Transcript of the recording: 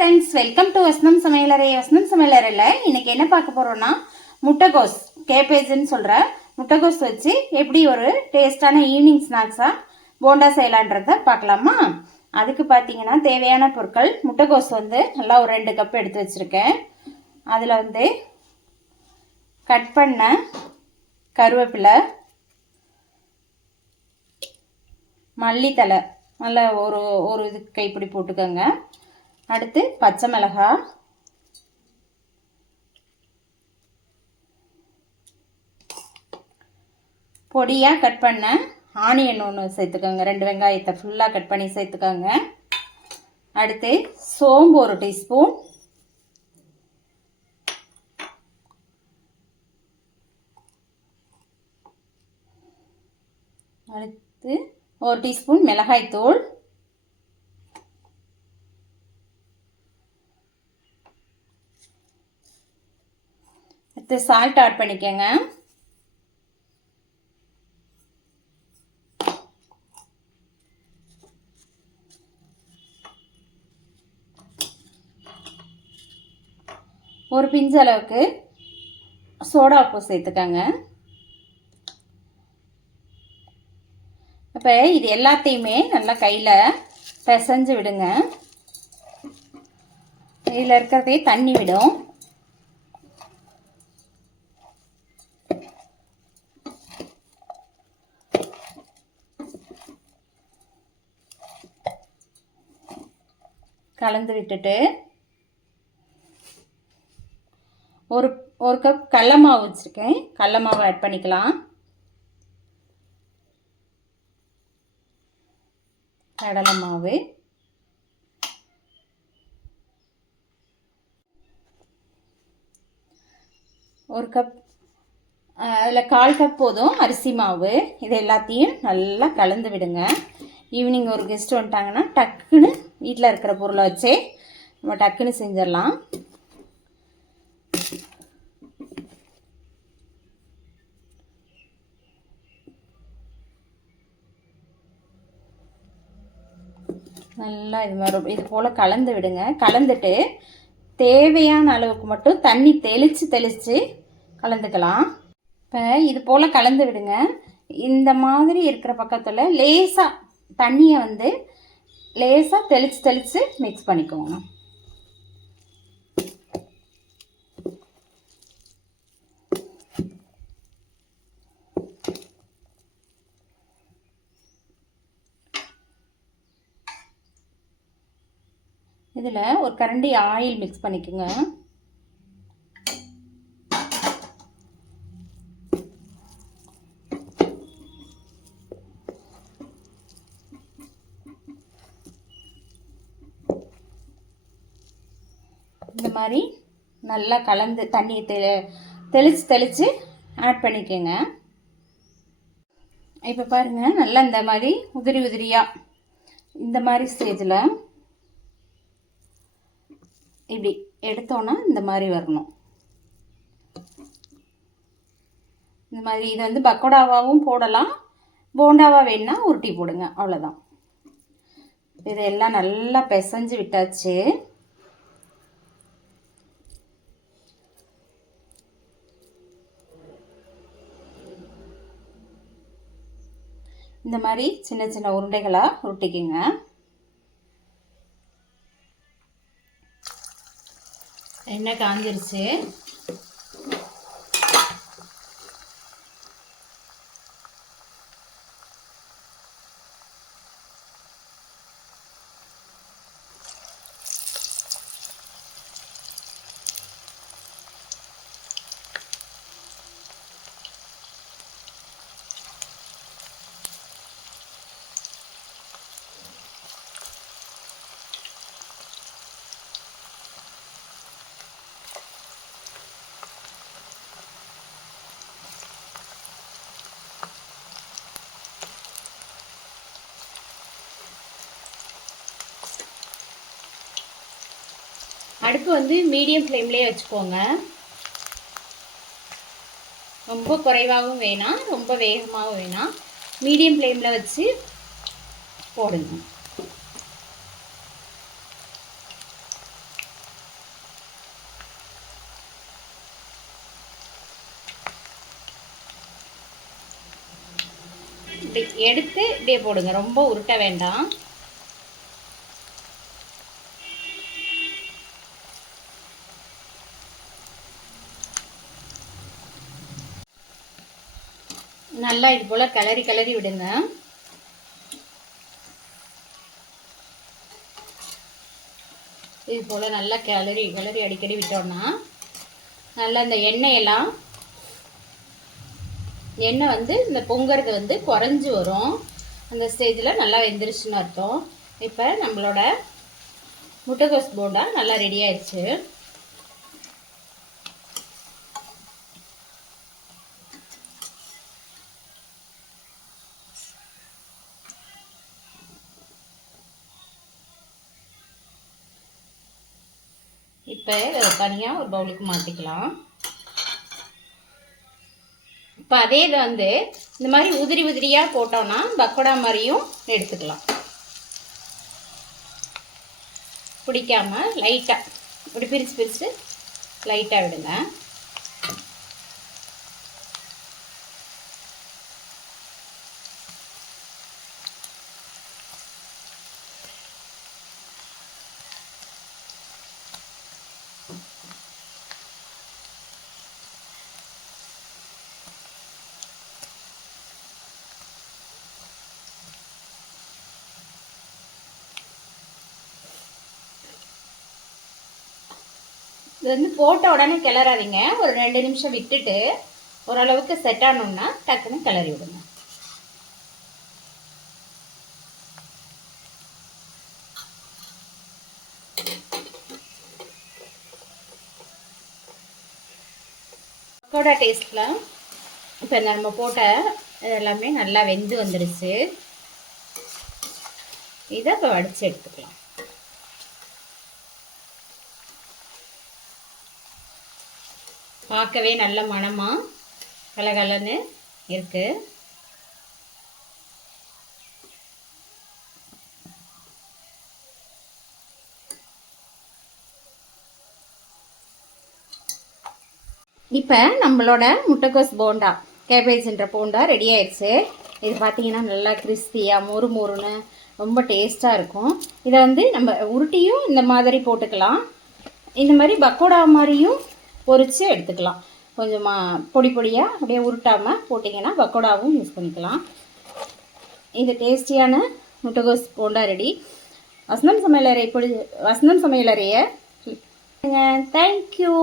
Friends, welcome to வசனம் சமையலறை. வசனம் சமையலறையில் இன்னைக்கு என்ன பார்க்க போகிறோன்னா, முட்டைகோஸ் கேபேஜ்னு சொல்கிற முட்டைகோஸ் வச்சு எப்படி ஒரு டேஸ்டான ஈவினிங் ஸ்நாக்ஸாக போண்டா செய்யலான்றத பார்க்கலாமா? அதுக்கு பார்த்தீங்கன்னா தேவையான பொருட்கள், முட்டைகோஸ் நல்லா ஒரு 2 கப் எடுத்து வச்சுருக்கேன். அதில் கட் பண்ண கருவேப்பிலை, மல்லித்தலை நல்லா ஒரு இது கைப்பிடி போட்டுக்கோங்க. அடுத்து பச்சை மிளகாய், பொடியாக கட் பண்ண ஆனியன் ஒன்று சேர்த்துக்கோங்க. 2 வெங்காயத்தை ஃபுல்லாக கட் பண்ணி சேர்த்துக்கோங்க. அடுத்து சோம்பு 1 டீஸ்பூன், அடுத்து 1 டீஸ்பூன் மிளகாய்த்தூள், அடுத்து சால்ட் ஆட் பண்ணிக்கோங்க. ஒரு பிஞ்சு அளவுக்கு சோடா உப்பு சேர்த்துக்கோங்க. இப்போ இது எல்லாத்தையுமே நல்லா கையில் பிசைஞ்சு விடுங்க. இதில் இருக்கிறதே தண்ணி விடும். கலந்து விட்டுட்டு ஒரு கப் கடல மாவு வச்சுருக்கேன். கடல மாவு ஆட் பண்ணிக்கலாம். கடலை மாவு, ஒரு கப், அதில் 1/4 கப் போதும் அரிசி மாவு. இது எல்லாத்தையும் நல்லா கலந்து விடுங்க. ஈவினிங் ஒரு கெஸ்ட் வந்துட்டாங்கன்னா டக்குன்னு வீட்டில் இருக்கிற பொருளை வச்சே நம்ம டக்குன்னு செஞ்சிடலாம். நல்லா இது போல் கலந்து விடுங்க. கலந்துட்டு தேவையான அளவுக்கு மட்டும் தண்ணி தெளித்து கலந்துக்கலாம். இப்போ இது போல் கலந்து விடுங்க. இந்த மாதிரி இருக்கிற பக்கத்தில் லேசாக தண்ணியை லேசாக தெளித்து மிக்ஸ் பண்ணிக்கோங்க. இதில் ஒரு கரண்டி ஆயில் மிக்ஸ் பண்ணிக்கோங்க. இந்த மாதிரி நல்லா கலந்து தண்ணியை தெளித்து ஆட் பண்ணிக்கோங்க. இப்போ பாருங்கள், நல்லா இந்த மாதிரி உதிரியாக இந்த மாதிரி ஸ்டேஜில் இப்படி எடுத்தோன்னா இந்த மாதிரி வரணும். இந்த மாதிரி இது பக்கோடாவாகவும் போடலாம், போண்டாவாக வேணுன்னா உருட்டி போடுங்க. அவ்வளோதான். இதெல்லாம் நல்லா பிசைஞ்சு விட்டாச்சு. இந்த மாதிரி சின்ன சின்ன உருண்டைகளாக உருட்டிக்குங்க. எண்ணெய் காஞ்சிருச்சு. அடுப்பு மீடியம் ஃப்ளேம்லேயே வச்சுக்கோங்க. ரொம்ப குறைவாகவும் வேணாம், ரொம்ப வேகமாகவும் வேணாம். மீடியம் ஃப்ளேமில் வச்சு போடுங்க. இப்படி எடுத்து இப்படியே போடுங்க, ரொம்ப உருட்ட வேண்டாம். நல்லா இது போல் கிளறி கிளறி விடுங்க. இது போல் நல்லா கிளறி கிளறி அடிக்கடி விட்டோம்னா நல்லா இந்த எண்ணெய் வந்து இந்த பொங்கறது வந்து குறைஞ்சி வரும். அந்த ஸ்டேஜில் நல்லா வெந்துருச்சுன்னு அர்த்தம். இப்போ நம்மளோட முட்டைகோஸ் போண்டா நல்லா ரெடி ஆயிடுச்சு. இப்போ இதை தனியாக ஒரு பவுலுக்கு மாற்றிக்கலாம். இப்போ அதே இதை வந்து இந்த மாதிரி உதிரி உதிரியாக போட்டோம்னா பக்கோடா மாதிரியும் எடுத்துக்கலாம். பிடிக்காம லைட்டாக இப்படி பிரித்து பிரித்து லைட்டாக விடுங்க. இது வந்து போட்ட உடனே கிளறாதீங்க. ஒரு 2 நிமிஷம் விட்டுட்டு ஓரளவுக்கு செட் ஆனோம்னா டக்குன்னு கிளறி விடுங்க. பக்கோடா டேஸ்ட்டில் இப்போ நம்ம போட்ட எல்லாமே நல்லா வெந்து வந்துடுச்சு. இதை இப்போ வடித்து எடுத்துக்கலாம். பார்க்கவே நல்ல மணமாக கலகலன்னு இருக்கு. இப்போ நம்மளோட முட்டைகோஸ் போண்டா, கேபேஜ்ன்ற போண்டா ரெடி ஆயிடுச்சு. இது பார்த்தீங்கன்னா நல்லா கிறிஸ்பியாக மொறு மொறுன்னு ரொம்ப டேஸ்ட்டாக இருக்கும். இதை வந்து நம்ம உருட்டியும் இந்த மாதிரி போட்டுக்கலாம். இந்த மாதிரி பக்கோடா மாதிரியும் பொரித்து எடுத்துக்கலாம். கொஞ்சமாக பொடி பொடியாக அப்படியே உருட்டாமல் போட்டிங்கன்னா பக்கோடாவும் யூஸ் பண்ணிக்கலாம். இது டேஸ்டியான முட்டைகோஸ் போண்டா ரெடி. வசந்தம் சமையலறை தேங்க்யூ.